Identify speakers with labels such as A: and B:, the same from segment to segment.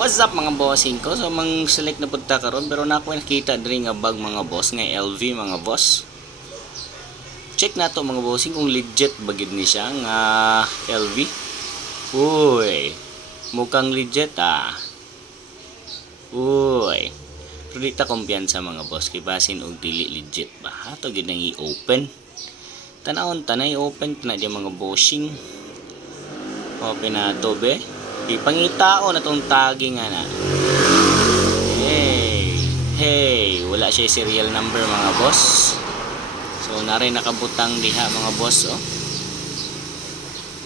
A: What's up mga bossing ko? So mang select na punta karon pero na ako nakita diri nga bag mga boss nga LV mga boss. Check na to mga bossing kung legit bagid ni siya nga LV. Uy. Mukhang legit ah. Uy. Pero di kumpiyansa mga boss kay basin og dili legit ba. Hato gid nang i-open. Tanawon tanay open na di mga bossing. Open na to be. Ipangitao na tong tagging nga na. Hey, hey, wala siya serial number mga boss. So na rin nakabutang diha mga boss oh.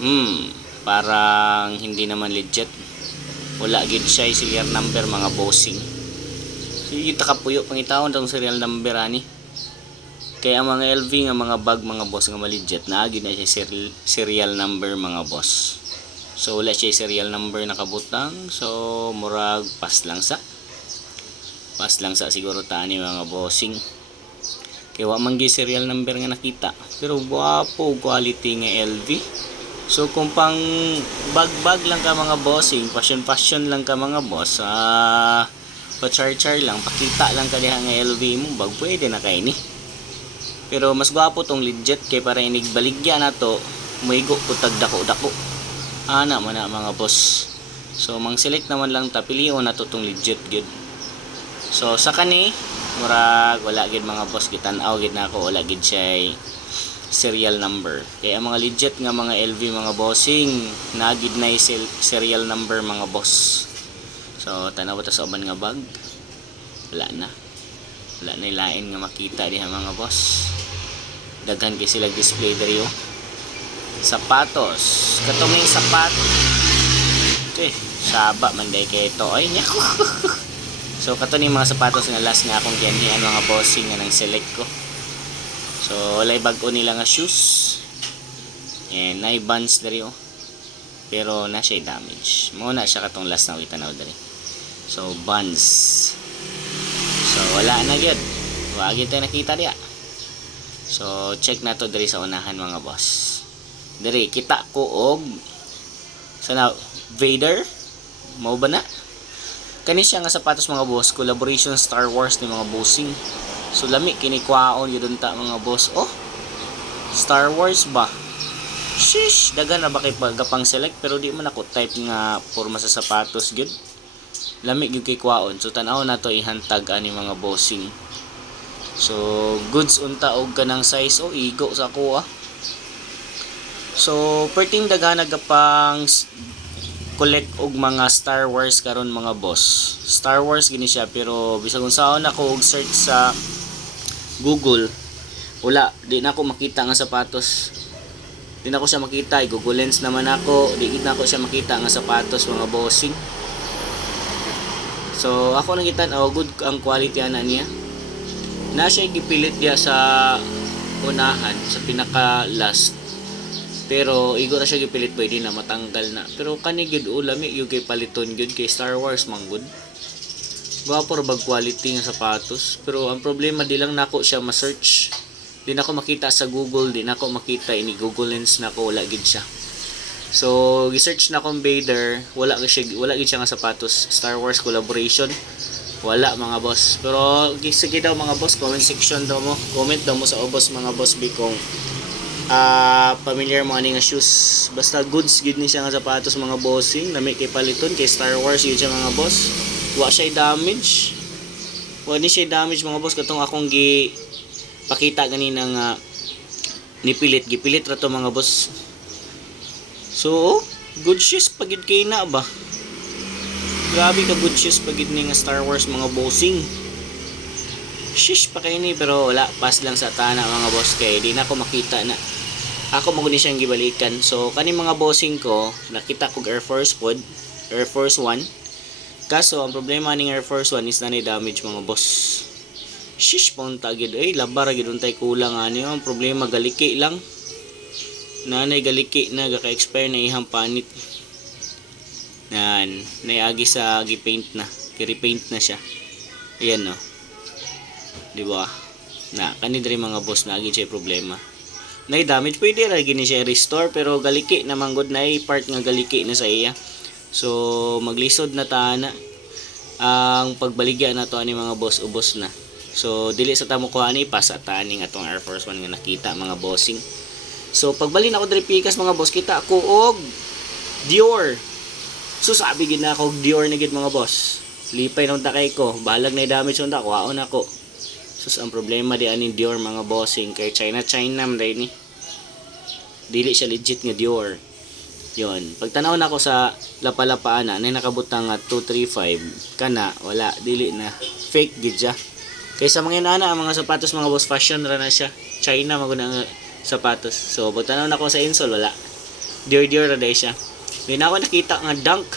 A: Hmm, parang hindi naman legit. Wala gid siya serial number mga bossing. So yung takapuyo pangitao tong serial number ani. Kaya ang mga LV nga mga bag mga boss nga maligit na gid na siya serial number mga boss. So wala siya serial number nakabutang. So murag pas lang sa. Pas lang sa siguro tani mga bossing. Kaya wa man serial number nga nakita. Pero guwapo quality nga LV. So kung pang bag-bag lang ka mga bossing, fashion-fashion lang ka mga boss, ah pa-char-char lang, pakita lang ka nga LV mo, bag pwede na kay ni. Pero mas gwapo tong legit kay para inig baligya na to, muigo ko tag dako-dako ana man na mga boss. So mang select naman lang ta pilion na to tong legit gid so sa kani murag wala gid mga boss. Gitan-aw gid na ako. Wala gid siya serial number. Kaya ang mga legit nga mga LV mga bossing nagid na yung serial number mga boss. So tanaw ta sa uban nga bag? Wala na. Wala na lain nga makita diha mga boss. Daghan kay sila display diri oh sapatos. Katuming sapat. Eh saba man day kay ito. Ay niya so kato ni mga sapatos nga last nga akong gianhian mga bossing nga nang select ko. So walay bag-o nila nga shoes. And nai buns diri oh. Pero na siya damage. Mo na siya katong last na itanaw diri. So buns so wala na gyud. Wa gyud tayo nakita diya. So check na to diri sa unahan mga boss Diri, kita ko og sana Vader? Mao ba na? Kani siya nga sapatos mga boss collaboration Star Wars ni mga bossing. So lami kini kwaon yun ta mga boss. Oh Star Wars ba? Shish dagan na ba kay pagapang select? Pero di man ako type nga porma sa sapatos gud lami gyud kay kwaon. So tan-aw na to ihantag ani mga bossing. So goods unta og kanang size. Oh igo sa ko ah So, perting daghan nagapang collect og mga Star Wars karon mga boss. Star Wars gini siya pero bisag unsaon ako og search sa Google, wala di na ako makita nga sapatos. Di na ako siya makita, Google Lens naman ako, di na ako siya makita nga sapatos mga bossing. So, ako nakita oh, good ang quality ana niya. Na siya gipilit dia sa unahan, sa pinaka last pero igo na siya gipilit pwede na matanggal na. Pero kani gyud ulami yung kay paliton gyud kay Star Wars man gud gwapo ra bag quality nga sapatos. Pero ang problema di lang nako siya ma-search. Di nako makita sa Google di nako makita ini Google Lens nako wala gid siya. So gi-search na kong Vader wala gyud siya wala gid siya nga sapatos. Star Wars collaboration wala mga boss. Pero sige daw mga boss comment section daw mo. Comment daw mo sa obos mga boss bikong ah familiar mo ani nga shoes. Basta goods gid ni siya nga sapatos mga bossing. Nami kay paliton kay Star Wars yun siya mga boss. Wa siya damage. Wa ni siya damage mga boss. Katong akong gi pakita ganina nga nipilit. Gipilit ra to mga boss. So good shoes pagid kay na ba? Grabe ka good shoes pagid ni nga Star Wars mga bossing shish pa kayo ni pero wala. Pass lang sa tana mga boss kay di na ako makita na ako mo ni siyang gibalikan. So kani mga bossing ko nakita ko Air Force pod Air Force 1 kaso ang problema ning Air Force 1 is na ni damage mga boss. Shish pang tagid ay labar gid untay kulang ani. Ang problema galiki lang. Nanay galiki na gaka-expire na ihang panit. Nan naiagi sa gi-paint na ki-repaint na siya. Ayan no di ba na kani diri mga boss na agi siya problema na damage pwede ra gini siya restore pero galiki naman gud na part nga galiki na sa iya So maglisod na ta na ang pagbaligya na to ani mga boss ubos na. So dili sa tamo kuha ni pas at aning atong Air Force One nga nakita mga bossing. So pagbali na ako diri pikas mga boss kita ako og Dior. So sabi gid na og Dior na gid mga boss. Lipay nang takay ko, balag na damage unta kuhaon ako. Sus ang problema di aning Dior mga bossing kay China China man ni. Dili siya legit nga Dior. Yon, pagtanaw na ako sa lapalapaan na, na nakabutang nga 235, kana, wala, dili na. Fake gid siya. Kaysa mga inana, ang mga sapatos mga boss fashion ra na siya. China maguna nga sapatos. So, pagtanaw na ako sa insole, wala. Dior Dior ra day siya. May na ako nakita nga dunk.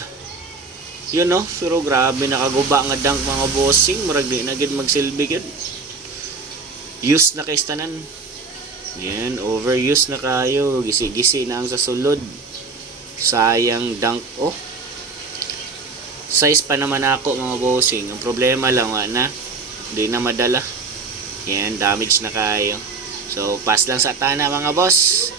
A: Yun no, pero grabe nakaguba nga dunk mga bossing, murag di na gid magsilbi gid. Use na kay tanan. Yan, overuse na kayo. Gisi-gisi na ang sa sulod. Sayang dunk. Oh. Size pa naman ako mga bossing. Ang problema lang wa na. Hindi na madala. Yan, damage na kayo. So, pass lang sa tana mga boss.